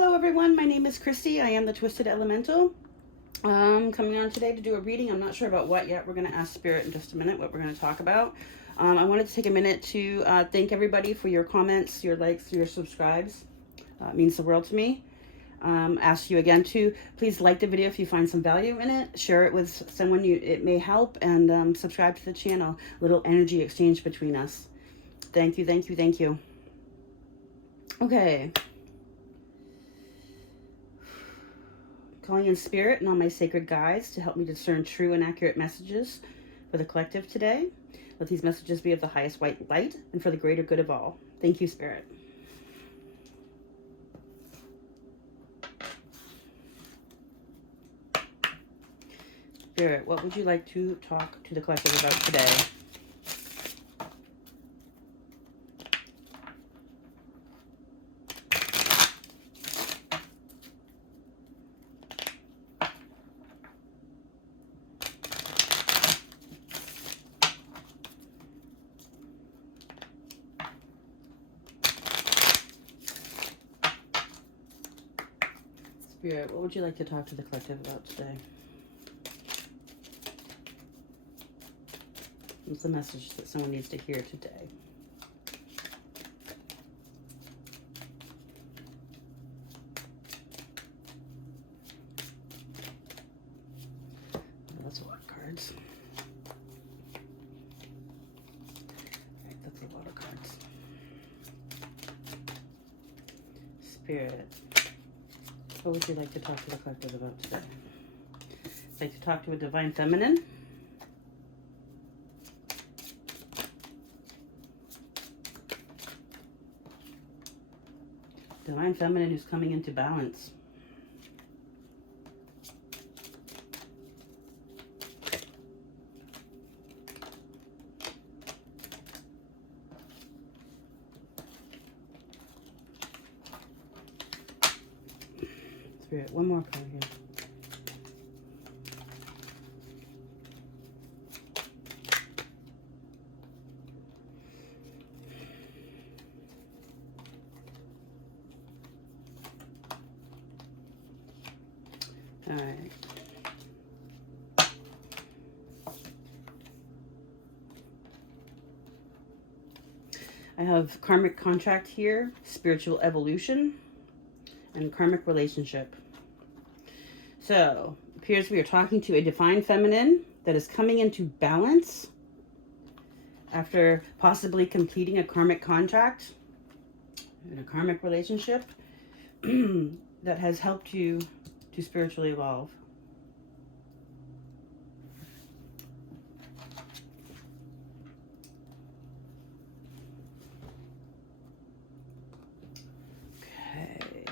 Hello everyone, my name is Christy. I am the Twisted Elemental. Coming on today to do a reading. I'm not sure about what yet. We're going to ask Spirit in just a minute what we're going to talk about. I wanted to take a minute to thank everybody for your comments, your likes, your subscribes. It means the world to me. Ask you again to please like the video if you find some value in it. Share it with someone it may help, and subscribe to the channel. Little energy exchange between us. Thank you, thank you, thank you. Okay. Calling in Spirit and all my sacred guides to help me discern true and accurate messages for the collective today. Let these messages be of the highest white light and for the greater good of all. Thank you, Spirit. Spirit, what would you like to talk to the collective about today? Spirit, what would you like to talk to the collective about today? What's the message that someone needs to hear today? Oh, that's a lot of cards. Right, that's a lot of cards. Spirit, what would you like to talk to the collective about today? I'd like to talk to a divine feminine. Divine feminine who's coming into balance. Spirit, one more card here. All right. I have karmic contract here, spiritual evolution, and karmic relationship. So, it appears we are talking to a divine feminine that is coming into balance after possibly completing a karmic contract and a karmic relationship that has helped you to spiritually evolve. Okay.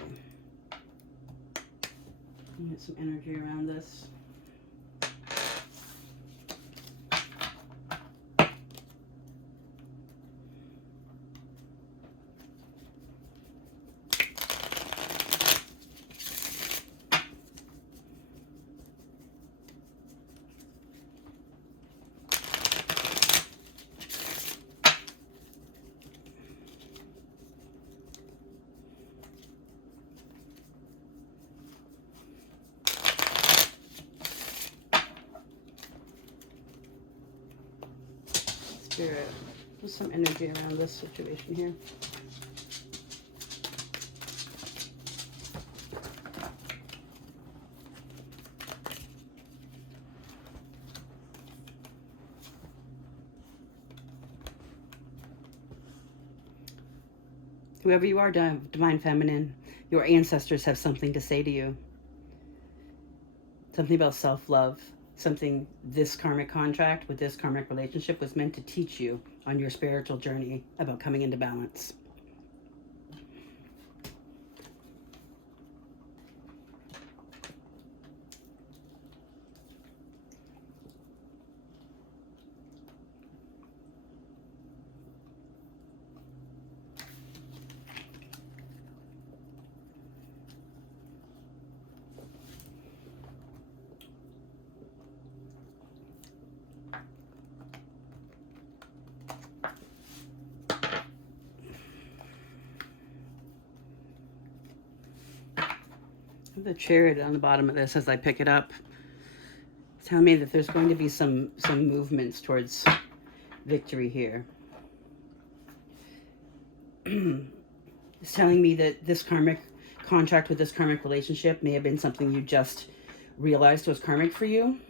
Get some energy around this. Spirit, put some energy around this situation here. Whoever you are, divine feminine, your ancestors have something to say to you. Something about self-love. Something this karmic contract with this karmic relationship was meant to teach you on your spiritual journey about coming into balance. The Chariot on the bottom of this as I pick it up. Tell me that there's going to be some movements towards victory here. It's telling me that this karmic contract with this karmic relationship may have been something you just realized was karmic for you.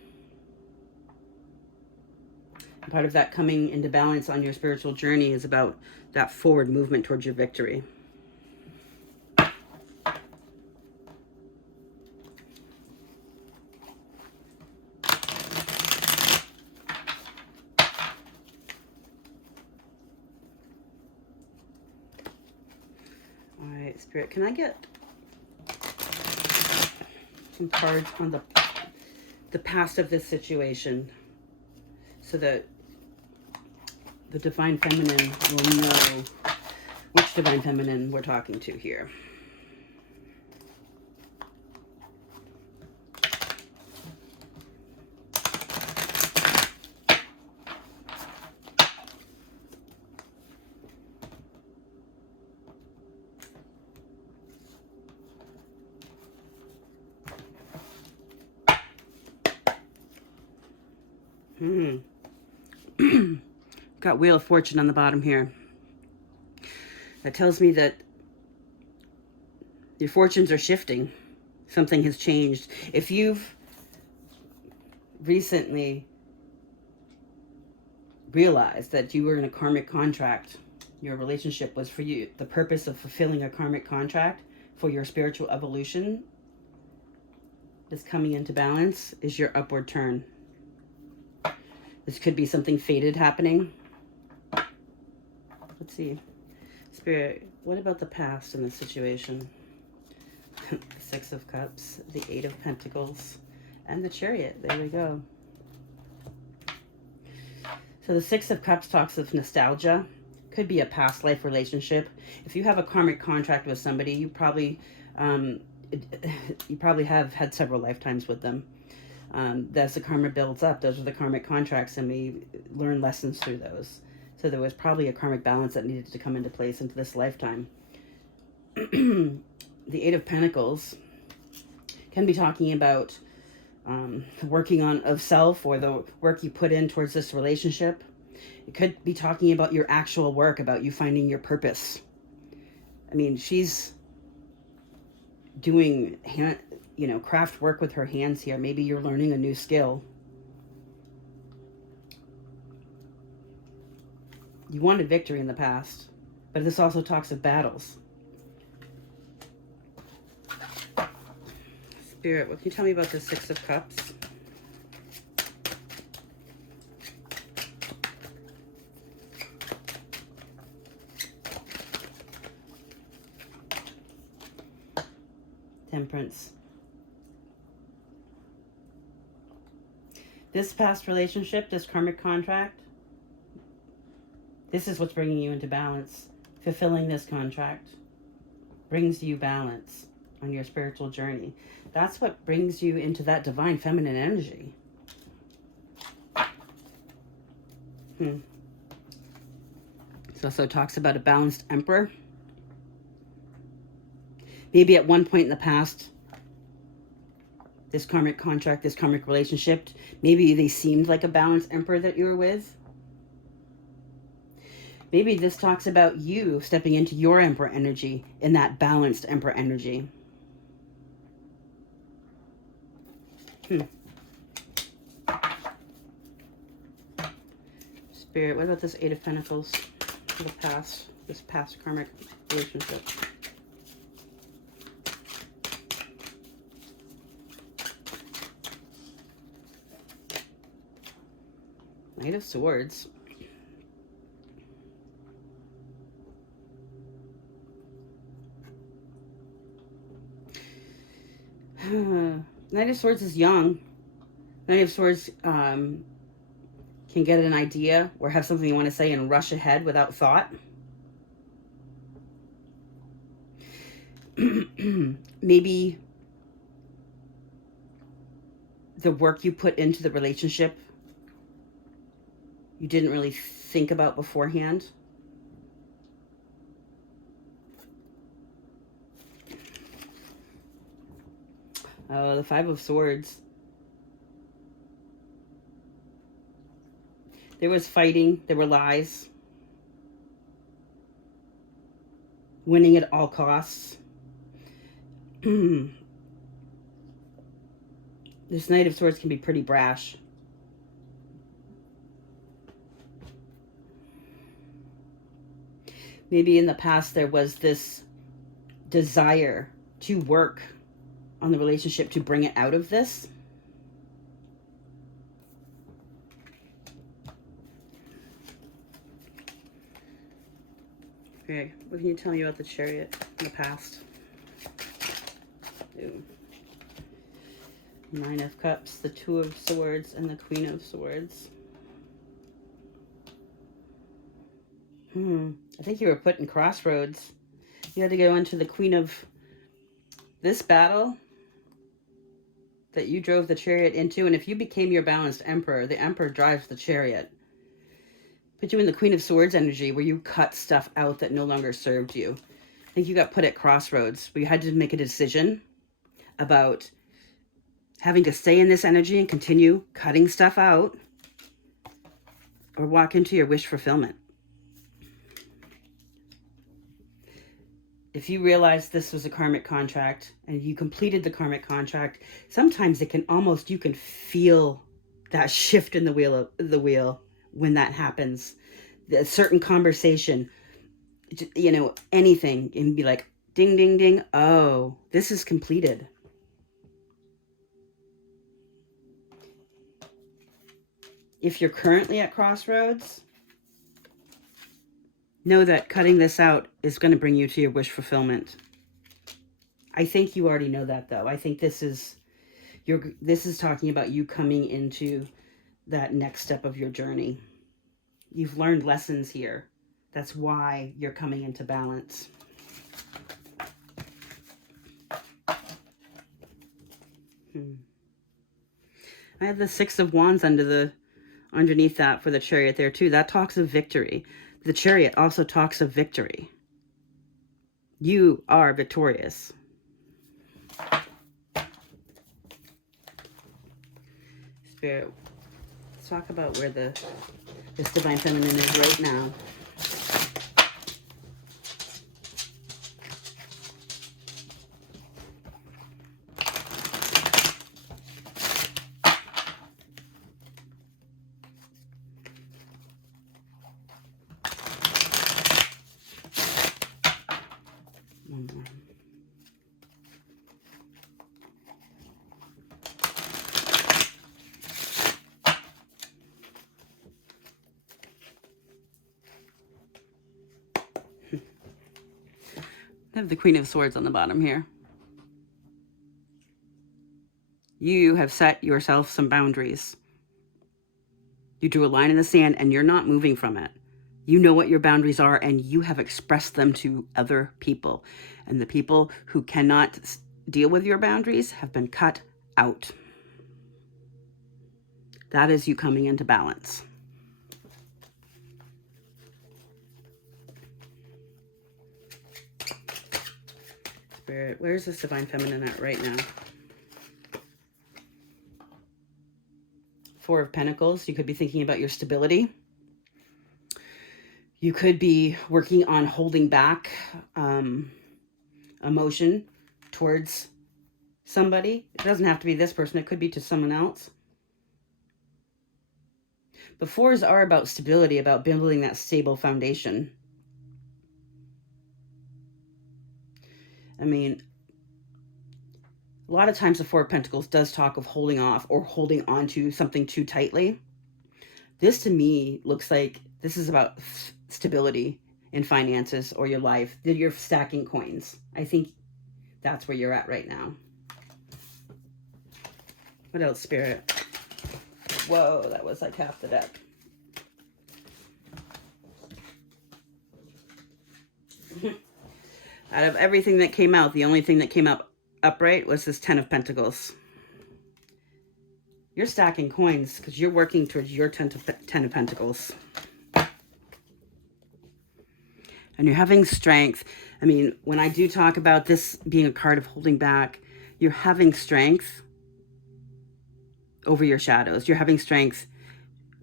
Part of that coming into balance on your spiritual journey is about that forward movement towards your victory. All right, Spirit, can I get some cards on the past of this situation so that the Divine Feminine will know which Divine Feminine we're talking to here? Got Wheel of Fortune on the bottom here. That tells me that your fortunes are shifting. Something has changed. If you've recently realized that you were in a karmic contract, your relationship was for you, the purpose of fulfilling a karmic contract for your spiritual evolution is coming into balance, is your upward turn. This could be something fated happening. Let's see. Spirit, what about the past in this situation? The Six of Cups, the Eight of Pentacles, and the Chariot. There we go. So the Six of Cups talks of nostalgia. Could be a past life relationship. If you have a karmic contract with somebody, you probably have had several lifetimes with them. As the karma builds up, those are the karmic contracts, and we learn lessons through those. So there was probably a karmic balance that needed to come into place into this lifetime. The Eight of Pentacles can be talking about working on of self, or the work you put in towards this relationship. It could be talking about your actual work, about you finding your purpose. I mean, she's doing craft work with her hands here. Maybe you're learning a new skill. You wanted victory in the past, but this also talks of battles. Spirit, what can you tell me about the Six of Cups? Temperance. This past relationship, this karmic contract, this is what's bringing you into balance. Fulfilling this contract brings you balance on your spiritual journey. That's what brings you into that divine feminine energy. It also talks about a balanced emperor. Maybe at one point in the past, this karmic contract, this karmic relationship, maybe they seemed like a balanced emperor that you were with. Maybe this talks about you stepping into your emperor energy, in that balanced emperor energy. Spirit, what about this Eight of Pentacles? This past karmic relationship. Knight of Swords. Knight of Swords is young. Knight of Swords can get an idea or have something you want to say and rush ahead without thought. Maybe the work you put into the relationship you didn't really think about beforehand. Oh, the Five of Swords. There was fighting. There were lies. Winning at all costs. This Knight of Swords can be pretty brash. Maybe in the past there was this desire to work on the relationship to bring it out of this. Okay, what can you tell me about the Chariot in the past? Ooh. Nine of Cups, the Two of Swords, and the Queen of Swords. I think you were put in crossroads. You had to go into the Queen of this battle that you drove the Chariot into, and if you became your balanced Emperor, the Emperor drives the Chariot. Put you in the Queen of Swords energy where you cut stuff out that no longer served you. I think you got put at crossroads where you had to make a decision about having to stay in this energy and continue cutting stuff out, or walk into your wish fulfillment. If you realize this was a karmic contract and you completed the karmic contract, sometimes it can almost, you can feel that shift in the wheel when that happens. A certain conversation, you know, anything, and be like, ding, ding, ding. Oh, this is completed. If you're currently at crossroads, know that cutting this out is going to bring you to your wish fulfillment. I think you already know that, though. I think this is talking about you coming into that next step of your journey. You've learned lessons here. That's why you're coming into balance. I have the Six of Wands underneath that for the Chariot there too. That talks of victory. The Chariot also talks of victory. You are victorious. Spirit, let's talk about where this Divine Feminine is right now. I have the Queen of Swords on the bottom here. You have set yourself some boundaries. You drew a line in the sand and you're not moving from it. You know what your boundaries are and you have expressed them to other people. And the people who cannot deal with your boundaries have been cut out. That is you coming into balance. Spirit, where's this Divine Feminine at right now? Four of Pentacles. You could be thinking about your stability. You could be working on holding back emotion towards somebody. It doesn't have to be this person. It could be to someone else. But fours are about stability, about building that stable foundation. I mean, a lot of times the Four of Pentacles does talk of holding off or holding on to something too tightly. This to me looks like this is about stability in finances or your life. You're stacking coins. I think that's where you're at right now. What else, Spirit? Whoa, that was like half the deck. Out of everything that came out, the only thing that came up upright was this Ten of Pentacles. You're stacking coins because you're working towards your Ten of Pentacles. And you're having strength. I mean, when I do talk about this being a card of holding back, You're having strength over your shadows. You're having strength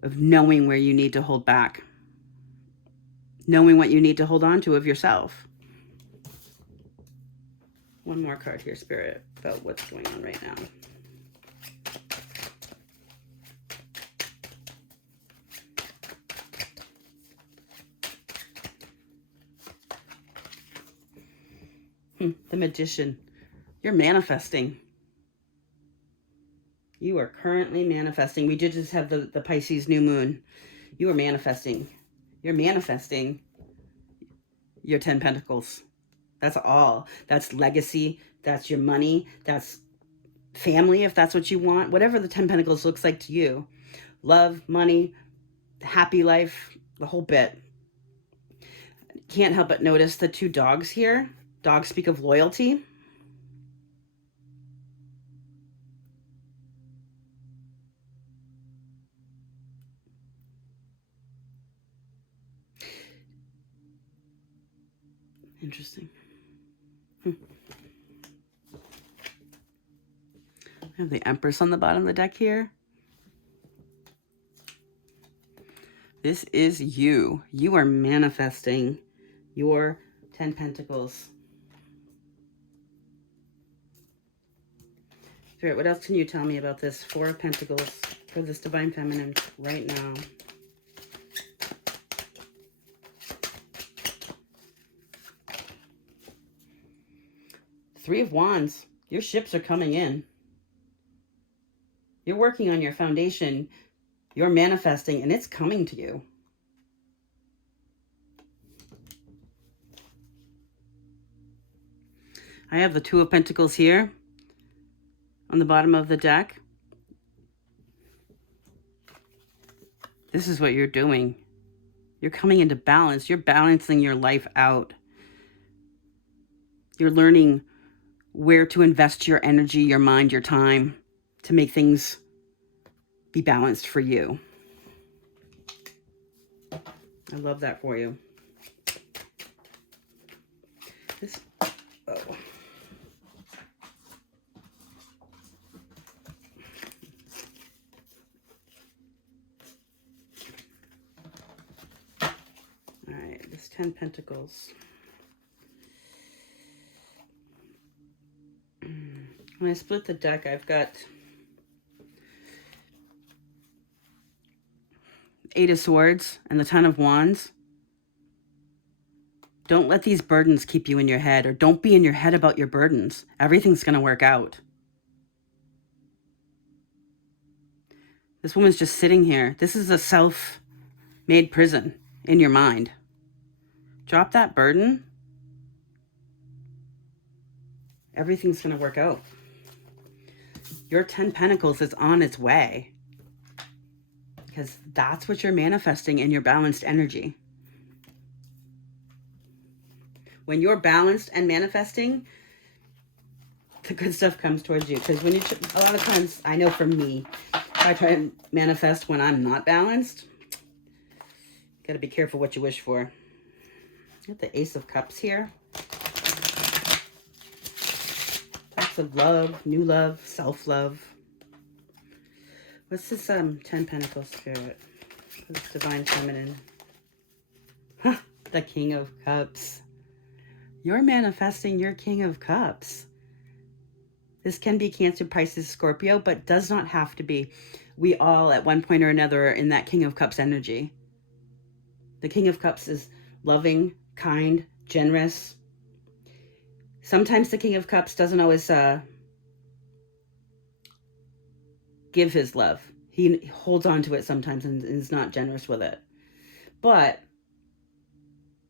of knowing where you need to hold back, knowing what you need to hold on to of yourself. One more card here, Spirit, about what's going on right now. The Magician. You're manifesting. You are currently manifesting. We did just have the Pisces new moon. You are manifesting. You're manifesting your 10 Pentacles. That's all. That's legacy. That's your money. That's family, if that's what you want. Whatever the 10 Pentacles looks like to you. Love, money, happy life, the whole bit. Can't help but notice the 2 dogs here. Dogs speak of loyalty. Interesting. I have the Empress on the bottom of the deck here. This is you. You are manifesting your 10 Pentacles. Spirit, what else can you tell me about this 4 of Pentacles for this Divine Feminine right now? 3 of Wands. Your ships are coming in. You're working on your foundation. You're manifesting, and it's coming to you. I have the 2 of Pentacles here on the bottom of the deck. This is what you're doing. You're coming into balance. You're balancing your life out. You're learning where to invest your energy, your mind, your time to make things be balanced for you. I love that for you. This, oh. All right, this 10 Pentacles. When I split the deck, I've got 8 of Swords and the 10 of Wands. Don't let these burdens keep you in your head, or don't be in your head about your burdens. Everything's going to work out. This woman's just sitting here. This is a self-made prison in your mind. Drop that burden. Everything's going to work out. Your 10 Pentacles is on its way. Because that's what you're manifesting in your balanced energy. When you're balanced and manifesting, the good stuff comes towards you. Because when you, a lot of times, I know for me, if I try to manifest when I'm not balanced, you got to be careful what you wish for. Got the Ace of Cups here. Talks of love, new love, self-love. What's this 10 Pentacles, Spirit? This Divine Feminine. Huh, the King of Cups. You're manifesting your King of Cups. This can be Cancer, Pisces, Scorpio, but does not have to be. We all, at one point or another, are in that King of Cups energy. The King of Cups is loving, kind, generous. Sometimes the King of Cups doesn't always give his love. He holds on to it sometimes and is not generous with it. But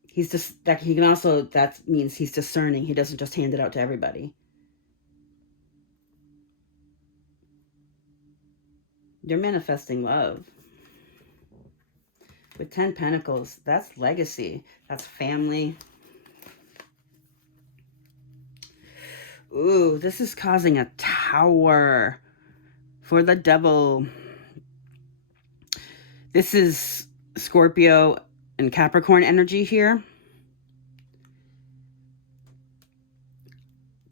he's just that he can also, that means he's discerning. He doesn't just hand it out to everybody. You're manifesting love. With 10 Pentacles, that's legacy. That's family. Ooh, this is causing a Tower for the Devil. This is Scorpio and Capricorn energy here.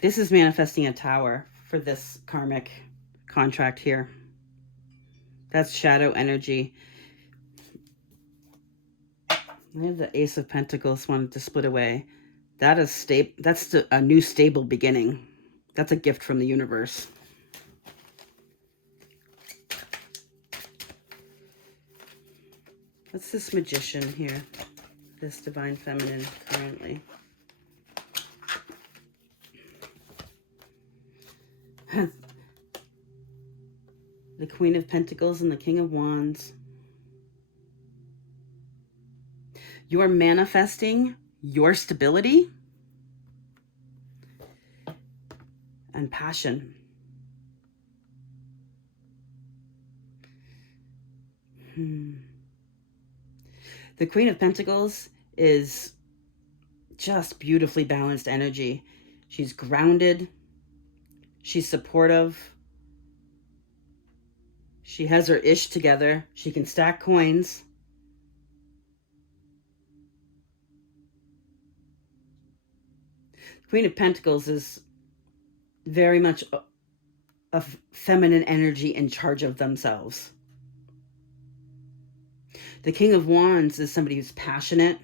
This is manifesting a Tower for this karmic contract here. That's shadow energy. I have the Ace of Pentacles wanted to split away. That is stable. That's a new stable beginning. That's a gift from the universe. What's this Magician here? This Divine Feminine currently. The Queen of Pentacles and the King of Wands. You are manifesting your stability and passion. The Queen of Pentacles is just beautifully balanced energy. She's grounded. She's supportive. She has her ish together. She can stack coins. Queen of Pentacles is very much a feminine energy in charge of themselves. The King of Wands is somebody who's passionate.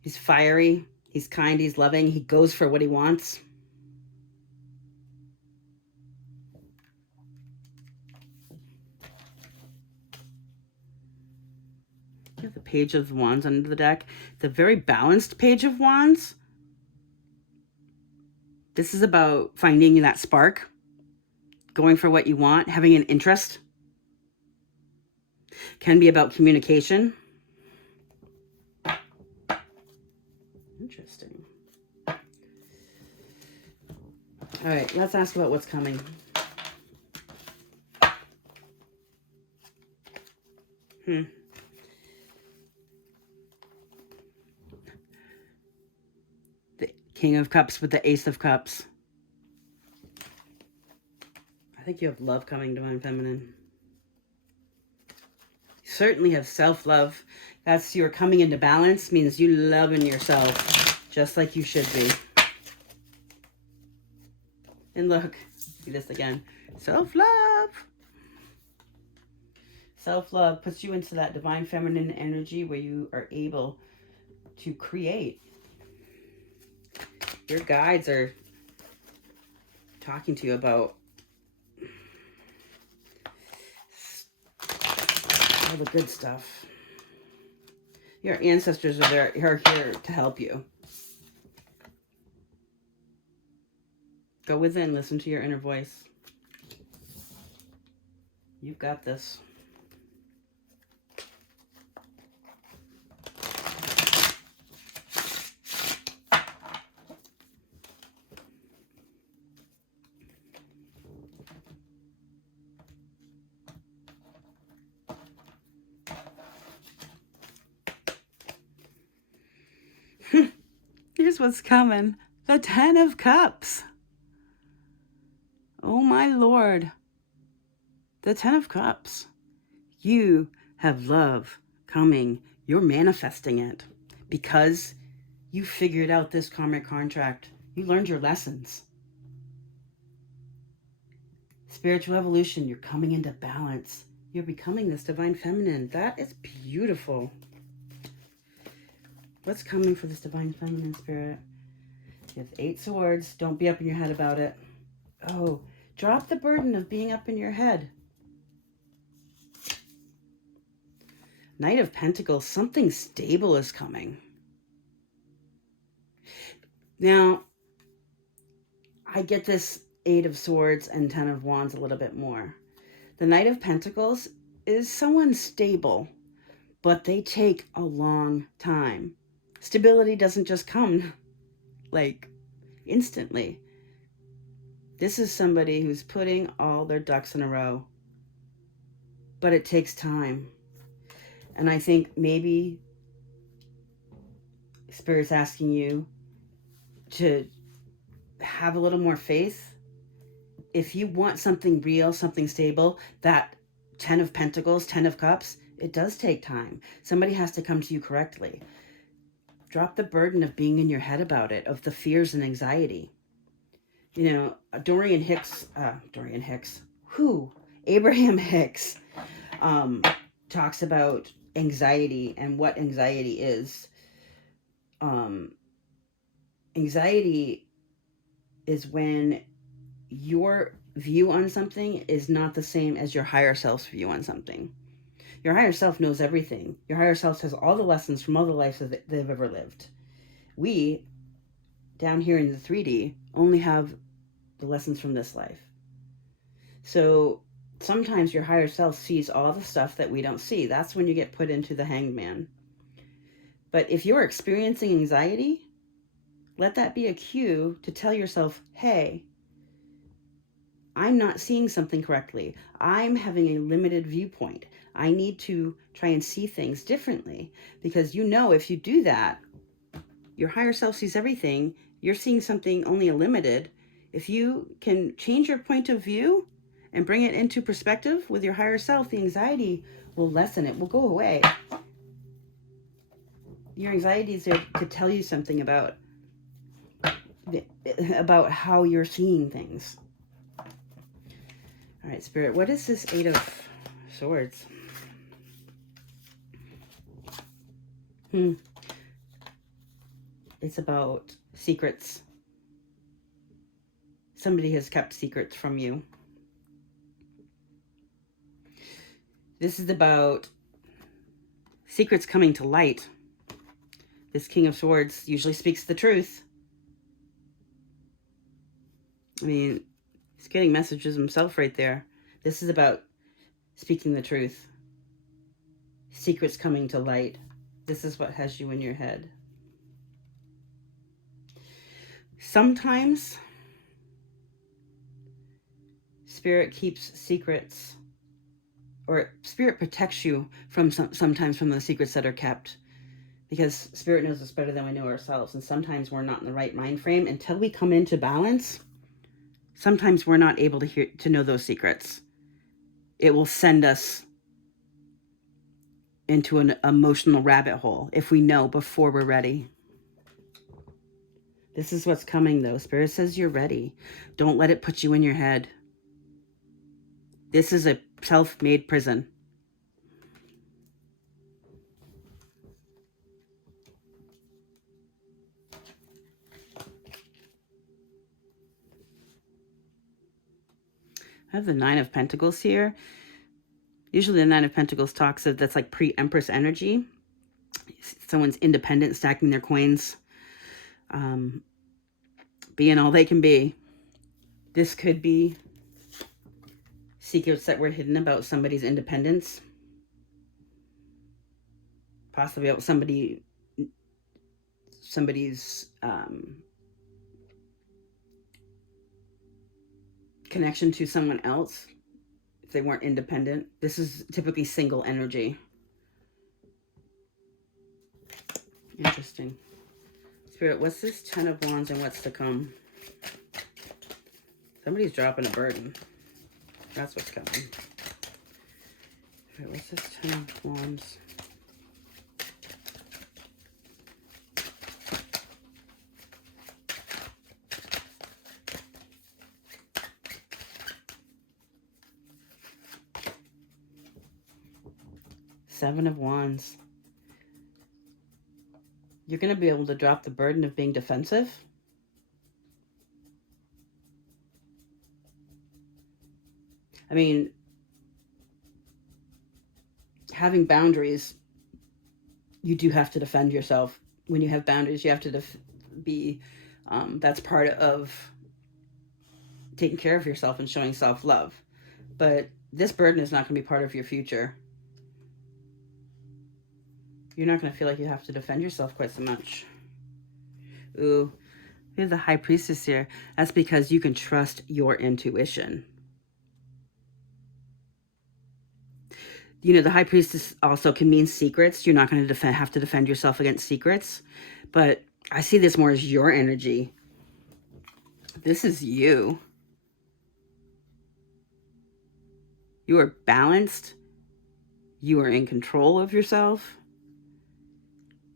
He's fiery. He's kind. He's loving. He goes for what he wants. You have the Page of Wands under the deck. It's a very balanced Page of Wands. This is about finding that spark, going for what you want, having an interest. Can be about communication. Interesting. All right, let's ask about what's coming. The King of Cups with the Ace of Cups. I think you have love coming, Divine Feminine. You certainly have self-love. That's your coming into balance, means you loving yourself just like you should be. And look, see this again. Self-love. Self-love puts you into that Divine Feminine energy where you are able to create. Your guides are talking to you about all the good stuff. Your ancestors are here to help you. Go within, listen to your inner voice. You've got this. Here's what's coming. The Ten of Cups. Oh my Lord. The Ten of Cups. You have love coming. You're manifesting it because you figured out this karmic contract. You learned your lessons. Spiritual evolution. You're coming into balance. You're becoming this Divine Feminine. That is beautiful. What's coming for this Divine Feminine spirit? You have 8 swords. Don't be up in your head about it. Oh, drop the burden of being up in your head. Knight of Pentacles. Something stable is coming. Now, I get this 8 of Swords and 10 of Wands a little bit more. The Knight of Pentacles is someone stable, but they take a long time. Stability doesn't just come like instantly. This is somebody who's putting all their ducks in a row, but it takes time. And I think maybe Spirit's asking you to have a little more faith. If you want something real, something stable, that 10 of Pentacles, 10 of Cups, it does take time. Somebody has to come to you correctly. Drop the burden of being in your head about it, of the fears and anxiety. You know, Abraham Hicks talks about anxiety and what anxiety is. Anxiety is when your view on something is not the same as your higher self's view on something. Your higher self knows everything. Your higher self has all the lessons from all the lives that they've ever lived. We, down here in the 3D, only have the lessons from this life. So sometimes your higher self sees all the stuff that we don't see. That's when you get put into the hanged man. But if you're experiencing anxiety, let that be a cue to tell yourself, hey, I'm not seeing something correctly. I'm having a limited viewpoint. I need to try and see things differently, because you know, if you do that, your higher self sees everything. You're seeing something only a limited. If you can change your point of view and bring it into perspective with your higher self, the anxiety will lessen. It will go away. Your anxiety is there to tell you something about how you're seeing things. All right, Spirit, what is this 8 of Swords? It's about secrets. Somebody has kept secrets from you. This is about secrets coming to light. This King of Swords usually speaks the truth. I mean, he's getting messages himself right there. This is about speaking the truth. Secrets coming to light. This is what has you in your head. Sometimes Spirit keeps secrets, or Spirit protects you from sometimes from the secrets that are kept, because Spirit knows us better than we know ourselves. And sometimes we're not in the right mind frame until we come into balance. Sometimes we're not able to know those secrets. It will send us into an emotional rabbit hole if we know before we're ready. This is what's coming, though. Spirit says you're ready. Don't let it put you in your head. This is a self-made prison. I have the 9 of Pentacles here. Usually the 9 of Pentacles talks of, that's like pre-Empress energy. Someone's independent, stacking their coins, being all they can be. This could be secrets that were hidden about somebody's independence. Possibly about somebody's connection to someone else if they weren't independent. This is typically single energy. Interesting. Spirit, what's this 10 of Wands and what's to come? Somebody's dropping a burden. That's what's coming. Spirit, what's this 10 of Wands? Seven of Wands. You're going to be able to drop the burden of being defensive. I mean, having boundaries, you do have to defend yourself. When you have boundaries, you have to that's part of taking care of yourself and showing self-love. But this burden is not going to be part of your future. You're not going to feel like you have to defend yourself quite so much. Ooh, we have the High Priestess here. That's because you can trust your intuition. You know, the High Priestess also can mean secrets. You're not going to have to defend yourself against secrets. But I see this more as your energy. This is you. You are balanced. You are in control of yourself.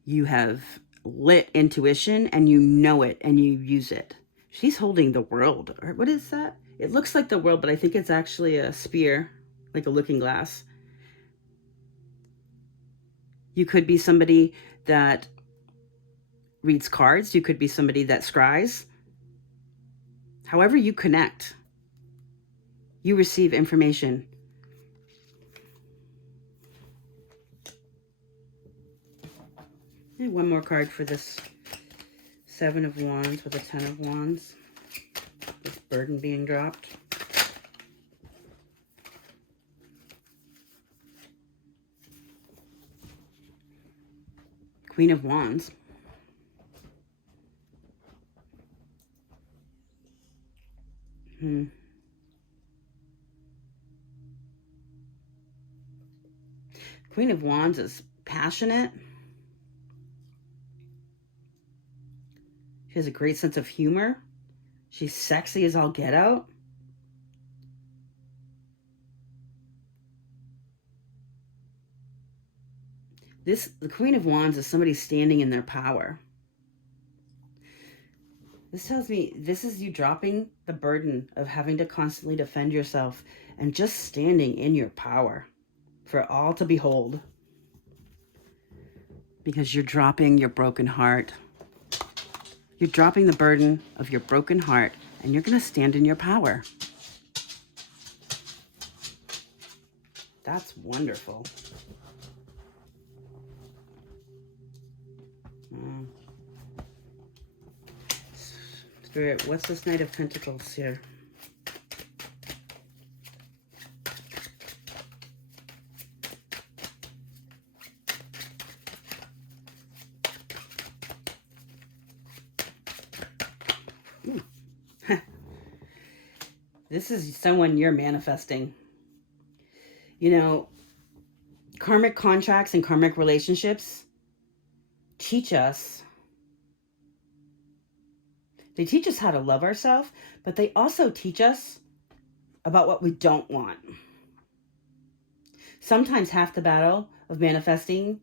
You have lit intuition and you know it and you use it. She's holding the world. Or what is that? It looks like the world, but I think it's actually a spear, like a looking glass. You could be somebody that reads cards. You could be somebody that scries. However you connect, you receive information. And one more card for this Seven of Wands with a Ten of Wands. This burden being dropped. Queen of Wands. Queen of Wands is passionate. She has a great sense of humor. She's sexy as all get out. The Queen of Wands is somebody standing in their power. This tells me this is you dropping the burden of having to constantly defend yourself and just standing in your power for all to behold. Because you're dropping your broken heart. You're dropping the burden of your broken heart and you're going to stand in your power. That's wonderful. Spirit, what's this Knight of Pentacles here? This is someone you're manifesting. You know, karmic contracts and karmic relationships teach us. They teach us how to love ourselves, but they also teach us about what we don't want. Sometimes half the battle of manifesting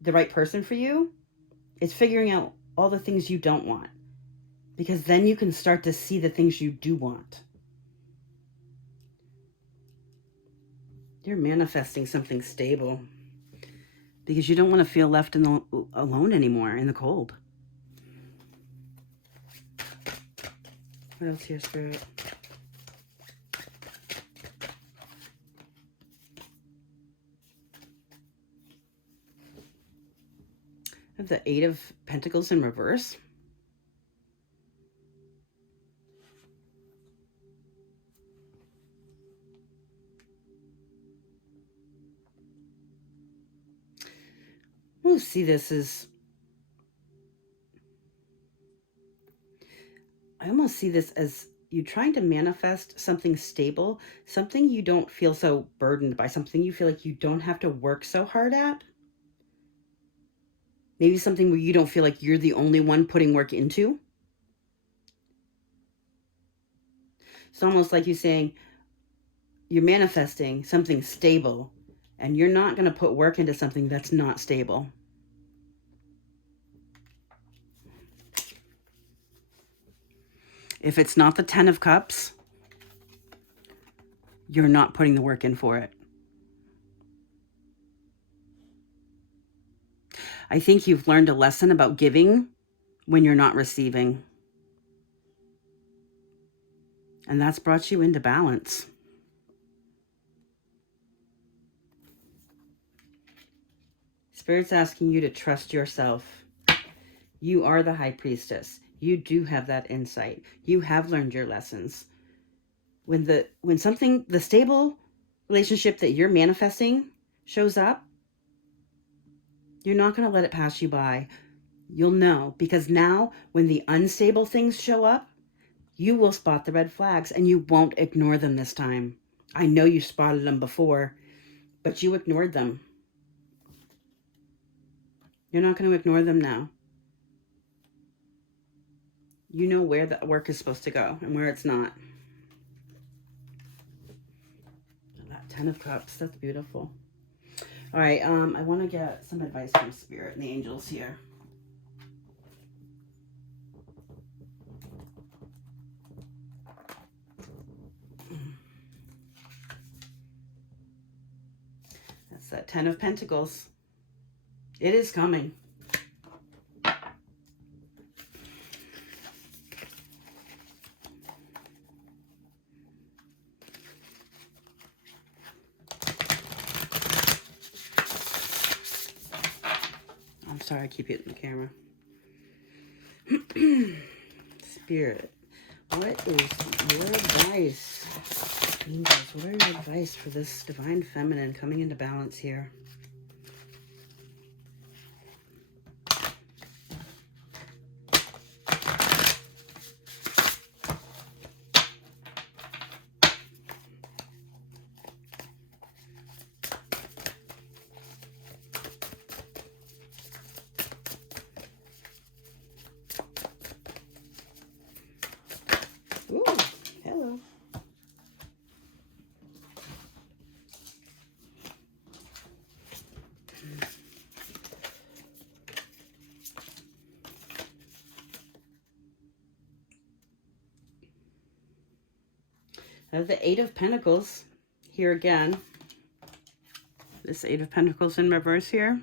the right person for you is figuring out all the things you don't want. Because then you can start to see the things you do want. You're manifesting something stable. Because you don't want to feel left alone anymore in the cold. What else here, Spirit? I have the Eight of Pentacles in reverse. We'll see this as... I almost see this as you trying to manifest something stable, something you don't feel so burdened by, something you feel like you don't have to work so hard at. Maybe something where you don't feel like you're the only one putting work into. It's almost like you saying you're manifesting something stable and you're not going to put work into something that's not stable. If it's not the 10 of Cups, you're not putting the work in for it. I think you've learned a lesson about giving when you're not receiving. And that's brought you into balance. Spirit's asking you to trust yourself. You are the High Priestess. You do have that insight. You have learned your lessons. When the stable relationship that you're manifesting shows up, you're not going to let it pass you by. You'll know, because now when the unstable things show up, you will spot the red flags and you won't ignore them this time. I know you spotted them before, but you ignored them. You're not going to ignore them now. You know where the work is supposed to go and where it's not. That 10 of Cups, that's beautiful. All right, I want to get some advice from Spirit and the angels here. that 10 of Pentacles. It is coming. I'm sorry, I keep hitting the camera. Spirit, what is your advice? Angels, what are your advice for this divine feminine coming into balance here? Ooh, hello. I have the 8 of Pentacles here again. This 8 of Pentacles in reverse here.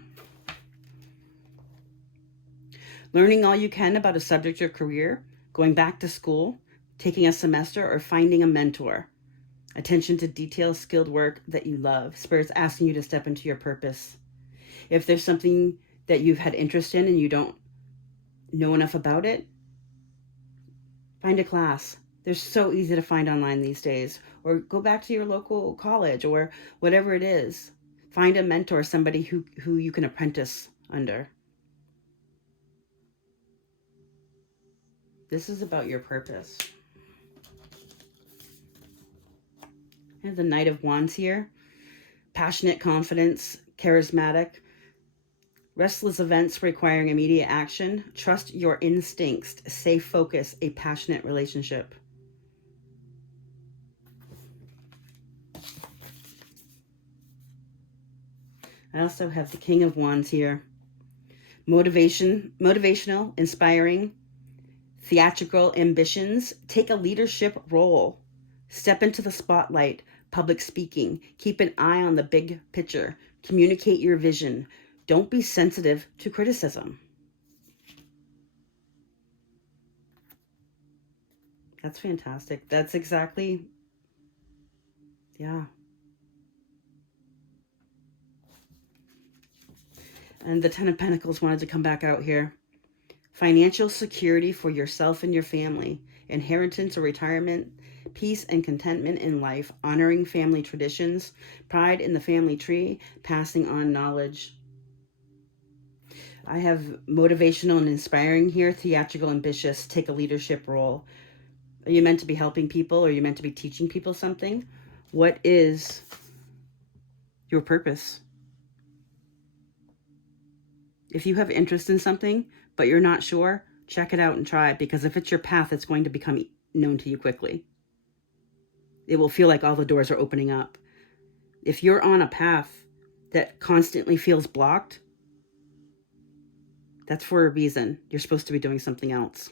Learning all you can about a subject or career, going back to school, taking a semester, or finding a mentor. Attention to detail, skilled work that you love. Spirit's asking you to step into your purpose. If there's something that you've had interest in and you don't know enough about it, find a class. They're so easy to find online these days. Or go back to your local college or whatever it is. Find a mentor, somebody who you can apprentice under. This is about your purpose. I have the Knight of Wands here. Passionate confidence, charismatic, restless events requiring immediate action. Trust your instincts, safe focus, a passionate relationship. I also have the King of Wands here. Motivational, inspiring, theatrical ambitions. Take a leadership role. Step into the spotlight. Public speaking. Keep an eye on the big picture. Communicate your vision. Don't be sensitive to criticism. That's fantastic. That's exactly, yeah. And the 10 of Pentacles wanted to come back out here. Financial security for yourself and your family. Inheritance or retirement. Peace and contentment in life. Honoring family traditions. Pride in the family tree. Passing on knowledge. I have motivational and inspiring here. Theatrical, ambitious. Take a leadership role. Are you meant to be helping people? Or are you meant to be teaching people something? What is your purpose? If you have interest in something, but you're not sure, check it out and try it, because if it's your path, it's going to become known to you quickly. It will feel like all the doors are opening up. If you're on a path that constantly feels blocked, that's for a reason. You're supposed to be doing something else.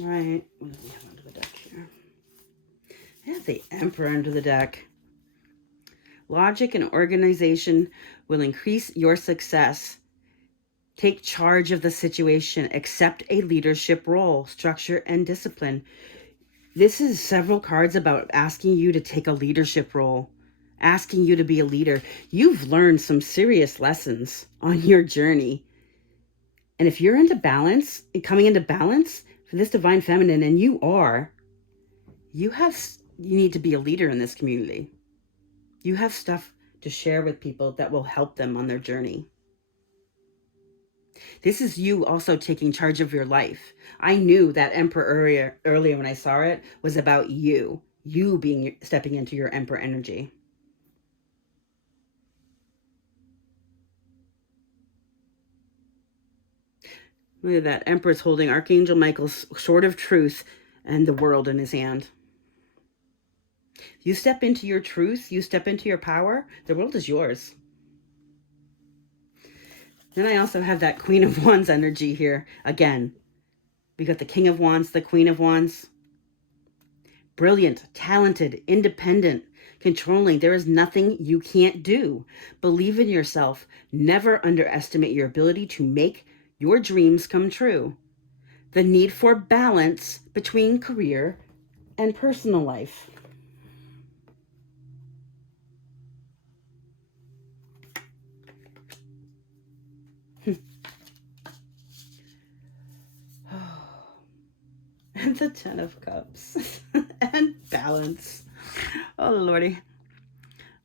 All right, what do we have under the deck here? I have the Emperor under the deck. Logic and organization will increase your success. Take charge of the situation. Accept a leadership role, structure, and discipline. This is several cards about asking you to take a leadership role, asking you to be a leader. You've learned some serious lessons on your journey. And if you're into balance, coming into balance for this divine feminine, and you are, you need to be a leader in this community. You have stuff to share with people that will help them on their journey. This is you also taking charge of your life. I knew that Emperor earlier when I saw it was about you stepping into your Emperor energy. Look at that. Emperor's holding Archangel Michael's sword of truth and the world in his hand. You step into your truth, you step into your power, the world is yours. Then I also have that Queen of Wands energy here. Again, we got the King of Wands, the Queen of Wands. brilliant, talented, independent, controlling. There is nothing you can't do. Believe in yourself. Never underestimate your ability to make your dreams come true. The need for balance between career and personal life. And the Ten of Cups. And balance. Oh, Lordy.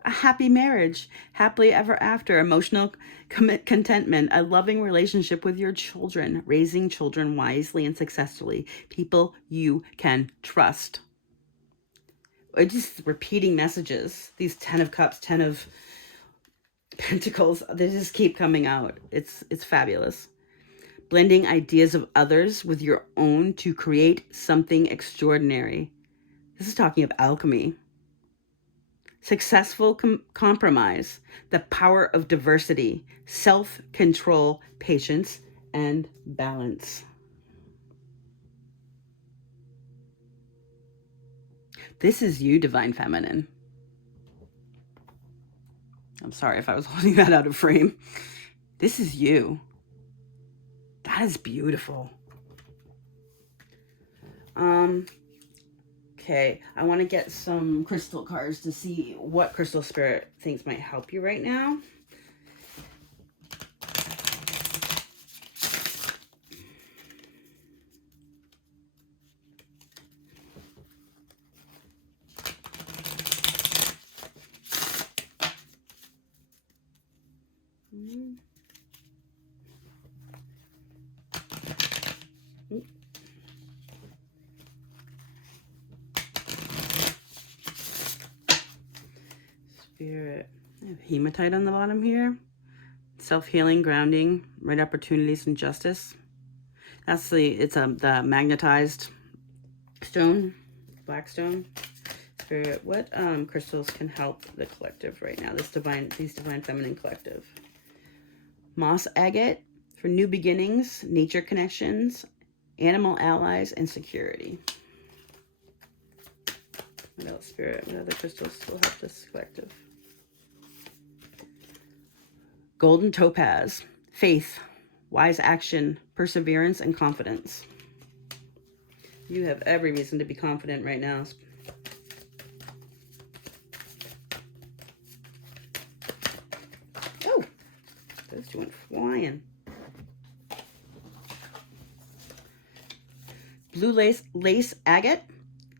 A happy marriage, happily ever after, emotional contentment, a loving relationship with your children, raising children wisely and successfully, people you can trust. Or just repeating messages. These 10 of Cups, 10 of Pentacles, they just keep coming out. It's fabulous. Blending ideas of others with your own to create something extraordinary. This is talking of alchemy. Successful compromise, the power of diversity, self-control, patience, and balance. This is you, Divine Feminine. I'm sorry if I was holding that out of frame. This is you. That is beautiful. Okay, I want to get some crystal cards to see what crystal spirit thinks might help you right now. Spirit. I have hematite on the bottom here. Self-healing, grounding, right opportunities, and justice. That's the magnetized stone, black stone. Spirit, what crystals can help the collective right now? These divine feminine collective. Moss agate for new beginnings, nature connections, animal allies, and security. What else, Spirit? What other crystals will help this collective? Golden topaz, faith, wise action, perseverance, and confidence. You have every reason to be confident right now. Oh, those two went flying. Blue lace agate,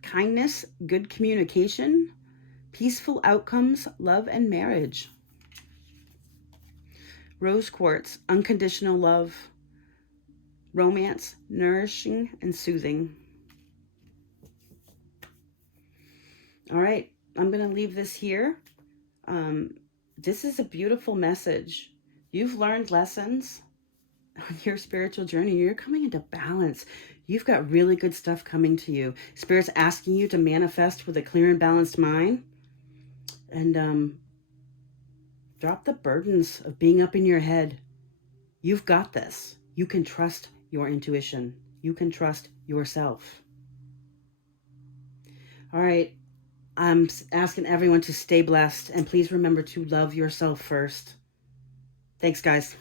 kindness, good communication, peaceful outcomes, love, and marriage. Rose quartz, unconditional love, romance, nourishing, and soothing. All right, I'm going to leave this here. This is a beautiful message. You've learned lessons on your spiritual journey. You're coming into balance. You've got really good stuff coming to you. Spirit's asking you to manifest with a clear and balanced mind. And drop the burdens of being up in your head. You've got this. You can trust your intuition. You can trust yourself. All right. I'm asking everyone to stay blessed, and please remember to love yourself first. Thanks, guys.